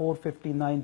459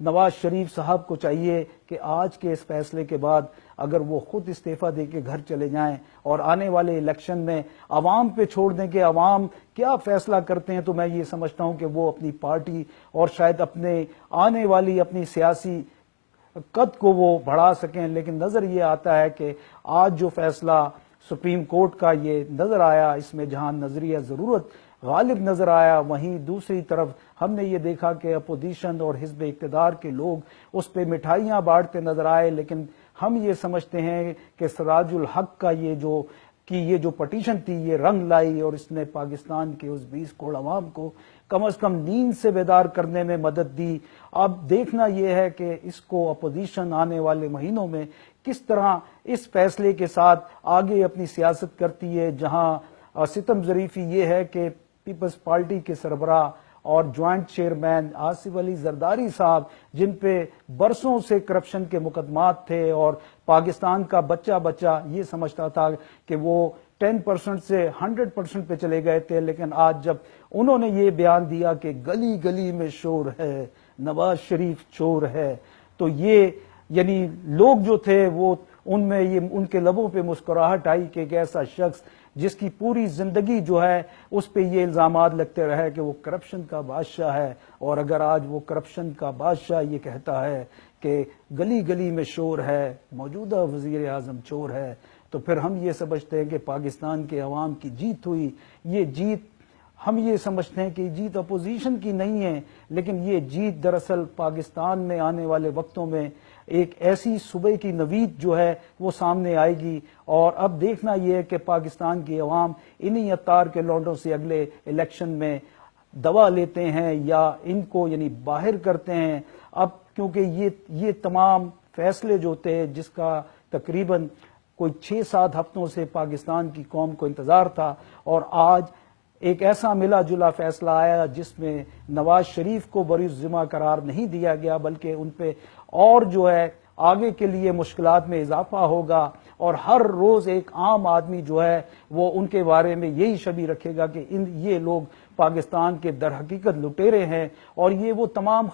نواز شریف صاحب کو چاہیے کہ آج کے اس فیصلے کے بعد اگر وہ خود استعفیٰ دے کے گھر چلے جائیں اور آنے والے الیکشن میں عوام پہ چھوڑ دیں کہ عوام کیا فیصلہ کرتے ہیں، تو میں یہ سمجھتا ہوں کہ وہ اپنی پارٹی اور شاید اپنے آنے والی اپنی سیاسی قد کو وہ بڑھا سکیں۔ لیکن نظر یہ آتا ہے کہ آج جو فیصلہ سپریم کورٹ کا یہ نظر آیا، اس میں جہاں نظریہ ضرورت غالب نظر آیا، وہیں دوسری طرف ہم نے یہ دیکھا کہ اپوزیشن اور حزب اقتدار کے لوگ اس پہ مٹھائیاں بانٹتے نظر آئے۔ لیکن ہم یہ سمجھتے ہیں کہ سراج الحق کا یہ جو پٹیشن تھی یہ رنگ لائی اور اس نے پاکستان کے اس 20 کروڑ عوام کو کم از کم نیند سے بیدار کرنے میں مدد دی۔ اب دیکھنا یہ ہے کہ اس کو اپوزیشن آنے والے مہینوں میں کس طرح اس فیصلے کے ساتھ آگے اپنی سیاست کرتی ہے، جہاں ستم ظریفی یہ ہے کہ پیپلز پارٹی کے سربراہ اور جوائنٹ چیئرمین آصف علی زرداری صاحب، جن پہ برسوں سے کرپشن کے مقدمات تھے اور پاکستان کا بچہ یہ سمجھتا تھا کہ وہ 10% سے 100% پہ چلے گئے تھے، لیکن آج جب انہوں نے یہ بیان دیا کہ گلی گلی میں شور ہے، نواز شریف چور ہے، تو یہ یعنی لوگ جو تھے وہ ان کے لبوں پہ مسکراہٹ آئی کہ ایک ایسا شخص جس کی پوری زندگی جو ہے اس پہ یہ الزامات لگتے رہے کہ وہ کرپشن کا بادشاہ ہے، اور اگر آج وہ کرپشن کا بادشاہ یہ کہتا ہے کہ گلی گلی میں شور ہے، موجودہ وزیر اعظم چور ہے، تو پھر ہم یہ سمجھتے ہیں کہ پاکستان کے عوام کی جیت ہوئی۔ یہ جیت ہم یہ سمجھتے ہیں کہ یہ جیت اپوزیشن کی نہیں ہے، لیکن یہ جیت دراصل پاکستان میں آنے والے وقتوں میں ایک ایسی صبح کی نوید جو ہے وہ سامنے آئے گی، اور اب دیکھنا یہ ہے کہ پاکستان کی عوام انہی عطار کے لونڈوں سے اگلے الیکشن میں دوا لیتے ہیں یا ان کو یعنی باہر کرتے ہیں۔ اب کیونکہ یہ تمام فیصلے جو تھے جس کا تقریباً کوئی 6-7 ہفتوں سے پاکستان کی قوم کو انتظار تھا، اور آج ایک ایسا ملا جلا فیصلہ آیا جس میں نواز شریف کو بری ذمہ قرار نہیں دیا گیا، بلکہ ان پہ اور جو ہے آگے کے لیے مشکلات میں اضافہ ہوگا، اور ہر روز ایک عام آدمی جو ہے وہ ان کے بارے میں یہی شبیہ رکھے گا کہ یہ لوگ پاکستان کے در حقیقت لٹیرے ہیں، اور یہ وہ تمام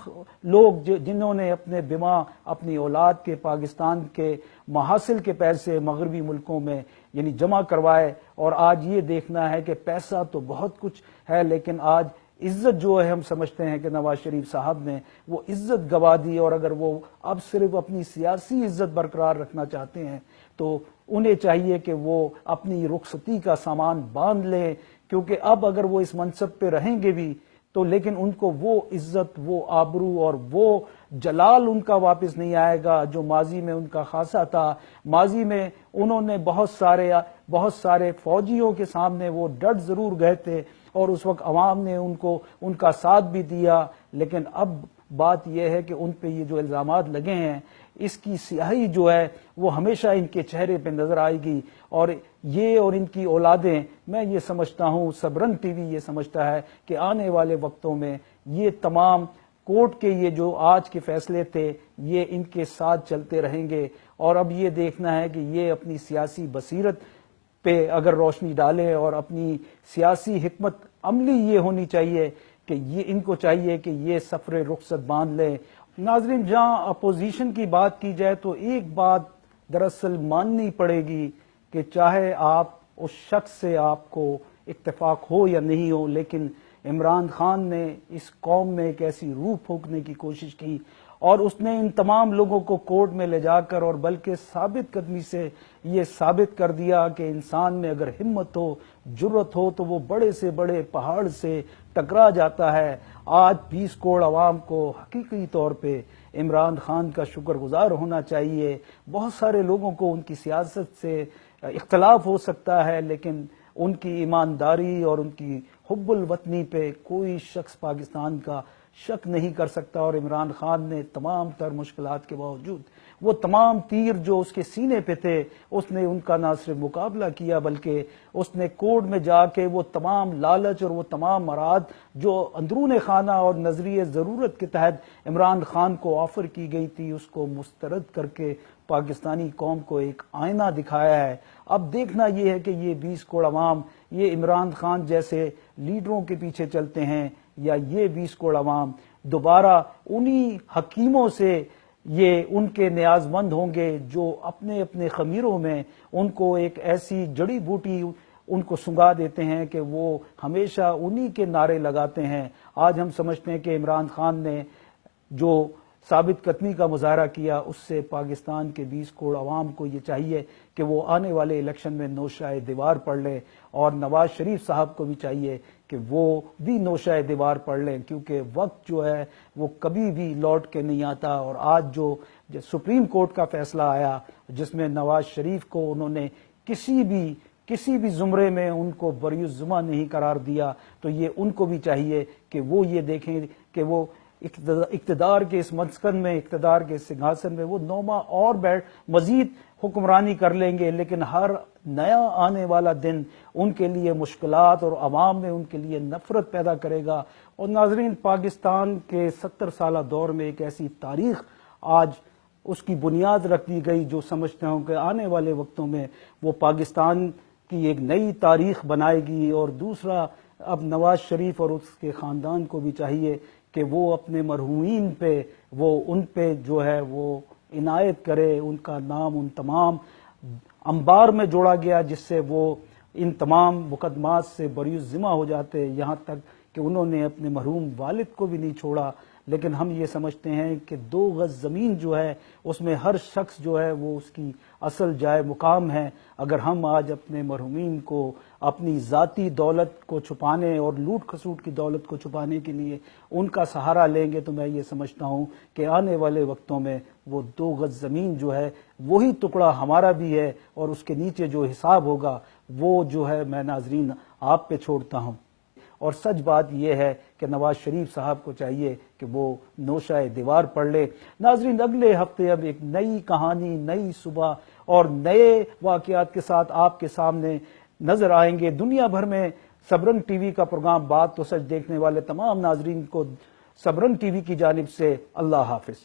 لوگ جنہوں نے اپنے دماغ اپنی اولاد کے پاکستان کے محاصل کے پیسے مغربی ملکوں میں یعنی جمع کروائے، اور آج یہ دیکھنا ہے کہ پیسہ تو بہت کچھ ہے لیکن آج عزت جو ہے ہم سمجھتے ہیں کہ نواز شریف صاحب نے وہ عزت گوا دی، اور اگر وہ اب صرف اپنی سیاسی عزت برقرار رکھنا چاہتے ہیں تو انہیں چاہیے کہ وہ اپنی رخصتی کا سامان باندھ لیں، کیونکہ اب اگر وہ اس منصب پہ رہیں گے بھی تو لیکن ان کو وہ عزت، وہ آبرو اور وہ جلال ان کا واپس نہیں آئے گا جو ماضی میں ان کا خاصا تھا۔ ماضی میں انہوں نے بہت سارے فوجیوں کے سامنے وہ ڈٹ ضرور گئے تھے، اور اس وقت عوام نے ان کا ساتھ بھی دیا، لیکن اب بات یہ ہے کہ ان پہ یہ جو الزامات لگے ہیں اس کی سیاہی جو ہے وہ ہمیشہ ان کے چہرے پہ نظر آئے گی، اور یہ اور ان کی اولادیں، میں یہ سمجھتا ہوں، سبرنگ ٹی وی یہ سمجھتا ہے کہ آنے والے وقتوں میں یہ تمام کورٹ کے یہ جو آج کے فیصلے تھے یہ ان کے ساتھ چلتے رہیں گے، اور اب یہ دیکھنا ہے کہ یہ اپنی سیاسی بصیرت پہ اگر روشنی ڈالیں، اور اپنی سیاسی حکمت عملی یہ ہونی چاہیے کہ ان کو چاہیے کہ یہ سفر رخصت باندھ لیں۔ ناظرین، جہاں اپوزیشن کی بات کی جائے تو ایک بات دراصل ماننی پڑے گی کہ چاہے آپ اس شخص سے آپ کو اتفاق ہو یا نہیں ہو، لیکن عمران خان نے اس قوم میں ایک ایسی روح پھونکنے کی کوشش کی، اور اس نے ان تمام لوگوں کو کورٹ میں لے جا کر اور بلکہ ثابت قدمی سے یہ ثابت کر دیا کہ انسان میں اگر ہمت ہو، جرت ہو تو وہ بڑے سے بڑے پہاڑ سے ٹکرا جاتا ہے۔ آج 20 کروڑ عوام کو حقیقی طور پہ عمران خان کا شکر گزار ہونا چاہیے۔ بہت سارے لوگوں کو ان کی سیاست سے اختلاف ہو سکتا ہے، لیکن ان کی ایمانداری اور ان کی حب الوطنی پہ کوئی شخص پاکستان کا شک نہیں کر سکتا، اور عمران خان نے تمام تر مشکلات کے باوجود وہ تمام تیر جو اس کے سینے پہ تھے اس نے ان کا نہ صرف مقابلہ کیا بلکہ اس نے کورٹ میں جا کے وہ تمام لالچ اور وہ تمام مراد جو اندرون خانہ اور نظریہ ضرورت کے تحت عمران خان کو آفر کی گئی تھی اس کو مسترد کر کے پاکستانی قوم کو ایک آئینہ دکھایا ہے۔ اب دیکھنا یہ ہے کہ یہ 20 کروڑ عوام یہ عمران خان جیسے لیڈروں کے پیچھے چلتے ہیں یا یہ 20 کروڑ عوام دوبارہ انہی حکیموں سے یہ ان کے نیاز مند ہوں گے جو اپنے اپنے خمیروں میں ان کو ایک ایسی جڑی بوٹی ان کو سنگا دیتے ہیں کہ وہ ہمیشہ انہی کے نعرے لگاتے ہیں۔ آج ہم سمجھتے ہیں کہ عمران خان نے جو ثابت قدمی کا مظاہرہ کیا، اس سے پاکستان کے 20 کروڑ عوام کو یہ چاہیے کہ وہ آنے والے الیکشن میں نوشائے دیوار پڑھ لیں، اور نواز شریف صاحب کو بھی چاہیے کہ وہ بھی نوشائے دیوار پڑھ لیں، کیونکہ وقت جو ہے وہ کبھی بھی لوٹ کے نہیں آتا۔ اور آج جو سپریم کورٹ کا فیصلہ آیا جس میں نواز شریف کو انہوں نے کسی بھی زمرے میں ان کو بری الزمہ نہیں قرار دیا، تو یہ ان کو بھی چاہیے کہ وہ یہ دیکھیں کہ وہ اقتدار کے اس مسکن میں، اقتدار کے سنگھاسن میں وہ 9 ماہ اور مزید حکمرانی کر لیں گے، لیکن ہر نیا آنے والا دن ان کے لیے مشکلات اور عوام میں ان کے لیے نفرت پیدا کرے گا۔ اور ناظرین، پاکستان کے 70 سالہ دور میں ایک ایسی تاریخ آج اس کی بنیاد رکھ دی گئی جو سمجھتا ہوں کہ آنے والے وقتوں میں وہ پاکستان کی ایک نئی تاریخ بنائے گی۔ اور دوسرا، اب نواز شریف اور اس کے خاندان کو بھی چاہیے کہ وہ اپنے مرحومین پہ ان پہ جو ہے وہ عنایت کرے، ان کا نام ان تمام انبار میں جوڑا گیا جس سے وہ ان تمام مقدمات سے بری الذمہ ہو جاتے، یہاں تک کہ انہوں نے اپنے مرحوم والد کو بھی نہیں چھوڑا۔ لیکن ہم یہ سمجھتے ہیں کہ 2 گز زمین جو ہے اس میں ہر شخص جو ہے وہ اس کی اصل جائے مقام ہے۔ اگر ہم آج اپنے مرحومین کو اپنی ذاتی دولت کو چھپانے اور لوٹ کھسوٹ کی دولت کو چھپانے کے لیے ان کا سہارا لیں گے، تو میں یہ سمجھتا ہوں کہ آنے والے وقتوں میں وہ 2 گز زمین جو ہے وہی ٹکڑا ہمارا بھی ہے، اور اس کے نیچے جو حساب ہوگا وہ جو ہے میں ناظرین آپ پہ چھوڑتا ہوں۔ اور سچ بات یہ ہے کہ نواز شریف صاحب کو چاہیے کہ وہ نوشائے دیوار پڑھ لے۔ ناظرین، اگلے ہفتے اب ایک نئی کہانی، نئی صبح اور نئے واقعات کے ساتھ آپ کے سامنے نظر آئیں گے۔ دنیا بھر میں سبرنگ ٹی وی کا پروگرام بات تو سچ دیکھنے والے تمام ناظرین کو سبرنگ ٹی وی کی جانب سے اللہ حافظ۔